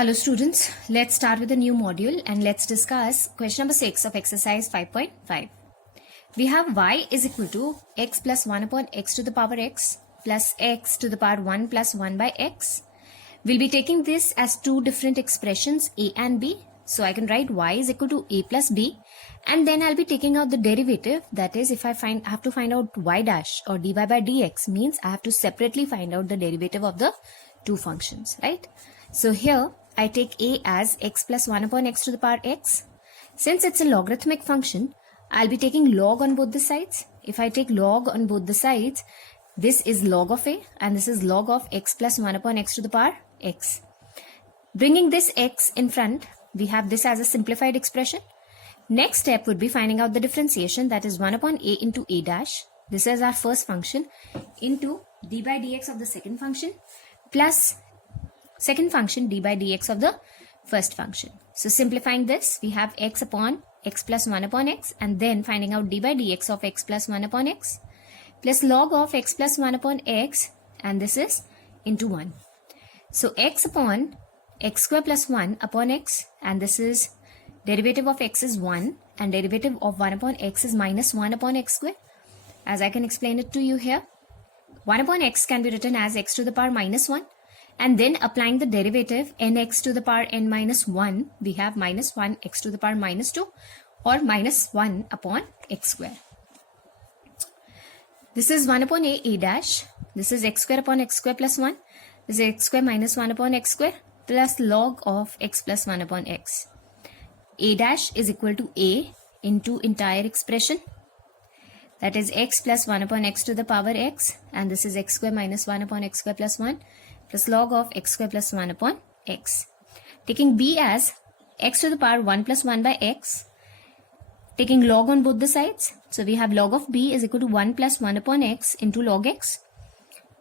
Hello students, let's start with a new module and let's discuss question number 6 of exercise 5.5. We have y is equal to x plus 1 upon x to the power x plus x to the power 1 plus 1 by x. We'll be taking this as two different expressions a and b. So I can write y is equal to a plus b, and then I'll be taking out the derivative. That is, if I have to find out y dash or dy by dx, means I have to separately find out the derivative of the two functions, right? So here I take a as x plus 1 upon x to the power x. Since it's a logarithmic function, I'll be taking log on both the sides. If I take log on both the sides, this is log of a and this is log of x plus 1 upon x to the power x. Bringing this x in front, we have this as a simplified expression. Next step would be finding out the differentiation, that is 1 upon a into a dash. This is our first function into d by dx of the second function plus second function d by dx of the first function. So simplifying this, we have x upon x plus 1 upon x, and then finding out d by dx of x plus 1 upon x plus log of x plus 1 upon x, and this is into 1. So x upon x square plus 1 upon x, and this is derivative of x is 1 and derivative of 1 upon x is minus 1 upon x square. As I can explain it to you here, 1 upon x can be written as x to the power minus 1. And then applying the derivative nx to the power n minus 1, we have minus 1 x to the power minus 2 or minus 1 upon x square. This is 1 upon a dash. This is x square upon x square plus 1. This is x square minus 1 upon x square plus log of x plus 1 upon x. A dash is equal to a into entire expression. That is x plus 1 upon x to the power x, and this is x square minus 1 upon x square plus 1 plus log of x square plus 1 upon x. Taking b as x to the power 1 plus 1 by x. Taking log on both the sides. So we have log of b is equal to 1 plus 1 upon x into log x.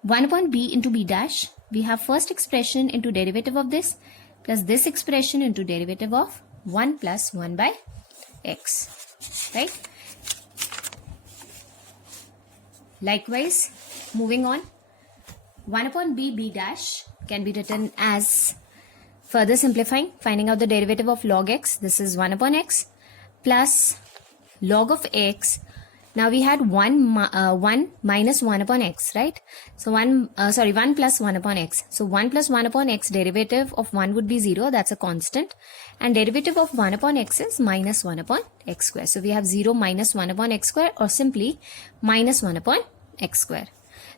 1 upon b into b dash. We have first expression into derivative of this plus this expression into derivative of 1 plus 1 by x. Right? Likewise, moving on. 1 upon b dash can be written as, further simplifying, finding out the derivative of log x. This is 1 upon x plus log of x. Now we had 1 minus 1 upon x, right? So 1 plus 1 upon x. So 1 plus 1 upon x, derivative of 1 would be 0. That's a constant. And derivative of 1 upon x is minus 1 upon x square. So we have 0 minus 1 upon x square, or simply minus 1 upon x square.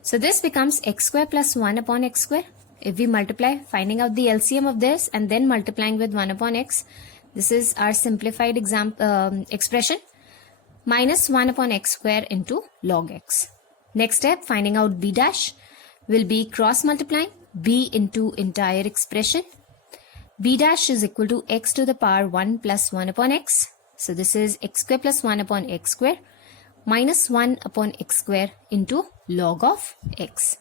So this becomes x square plus 1 upon x square. If we multiply, finding out the LCM of this and then multiplying with 1 upon x, this is our simplified expression, minus 1 upon x square into log x. Next step, finding out b dash, will be cross multiplying b into entire expression. B dash is equal to x to the power 1 plus 1 upon x. So this is x square plus 1 upon x square minus 1 upon x square into log of x.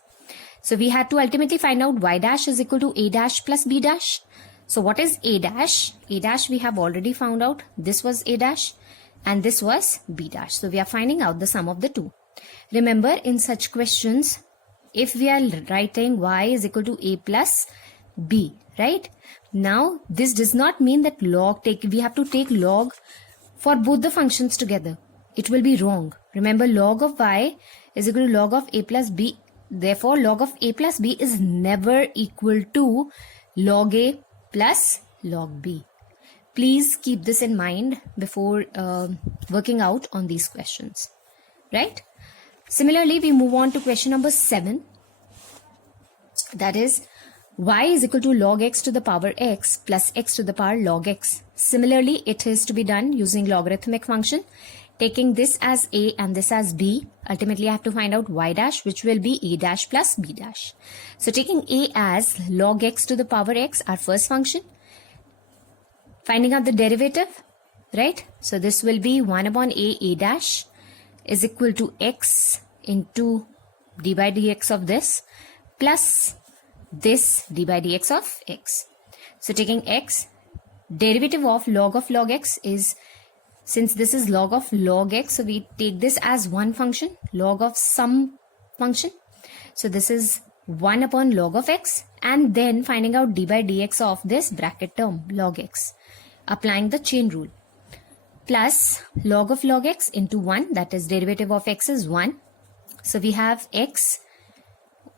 So we had to ultimately find out y dash is equal to a dash plus b dash. So what is a dash? A dash we have already found out. This was a dash and this was b dash. So we are finding out the sum of the two. Remember, in such questions, if we are writing y is equal to a plus b, right? Now this does not mean that we have to take log for both the functions together. It will be wrong. Remember, log of y is equal to log of a plus b. Therefore, log of a plus b is never equal to log a plus log b. Please keep this in mind before working out on these questions. Right? Similarly, we move on to question number 7. That is, y is equal to log x to the power x plus x to the power log x. Similarly, it is to be done using logarithmic function. Taking this as a and this as b, ultimately I have to find out y dash, which will be a dash plus b dash. So taking a as log x to the power x, our first function. Finding out the derivative, right? So this will be 1 upon a dash is equal to x into d by dx of this plus this d by dx of x. So taking x, derivative of log x is, since this is log of log x, so we take this as one function, log of some function. So this is 1 upon log of x, and then finding out d by dx of this bracket term log x, applying the chain rule, plus log of log x into 1, that is derivative of x is 1. So we have x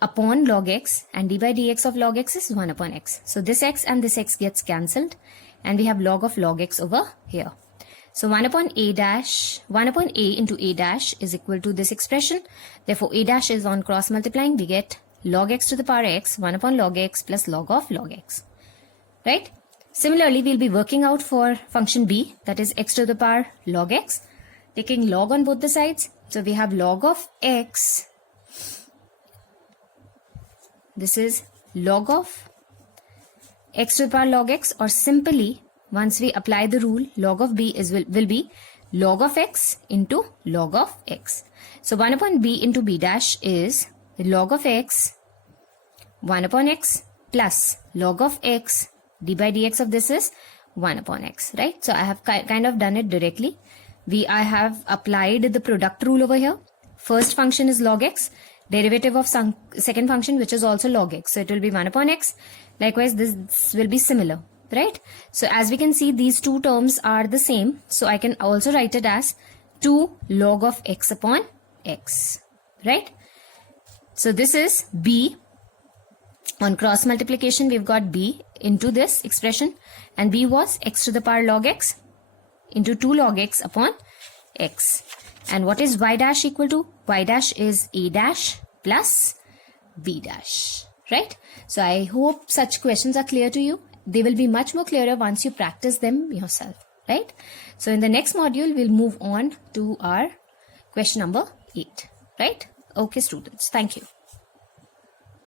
upon log x, and d by dx of log x is 1 upon x. So this x and this x gets cancelled, and we have log of log x over here. So 1 upon a into a dash is equal to this expression. Therefore, a dash is on cross multiplying. We get log x to the power x, 1 upon log x plus log of log x. Right? Similarly, we'll be working out for function b, that is x to the power log x, taking log on both the sides. So we have log of x. This is log of x to the power log x, or simply, once we apply the rule, log of b will be log of x into log of x. So 1 upon b into b dash is log of x, 1 upon x plus log of x, d by dx of this is 1 upon x, right? So I have kind of done it directly. I have applied the product rule over here. First function is log x, derivative of second function which is also log x. So it will be 1 upon x. Likewise, this will be similar. Right? So as we can see, these two terms are the same. So I can also write it as 2 log of x upon x. Right? So this is b. On cross multiplication, we've got b into this expression. And b was x to the power log x into 2 log x upon x. And what is y dash equal to? Y dash is a dash plus b dash. Right? So I hope such questions are clear to you. They will be much more clearer once you practice them yourself, right? So in the next module, we'll move on to our question number 8, right? Okay, students. Thank you.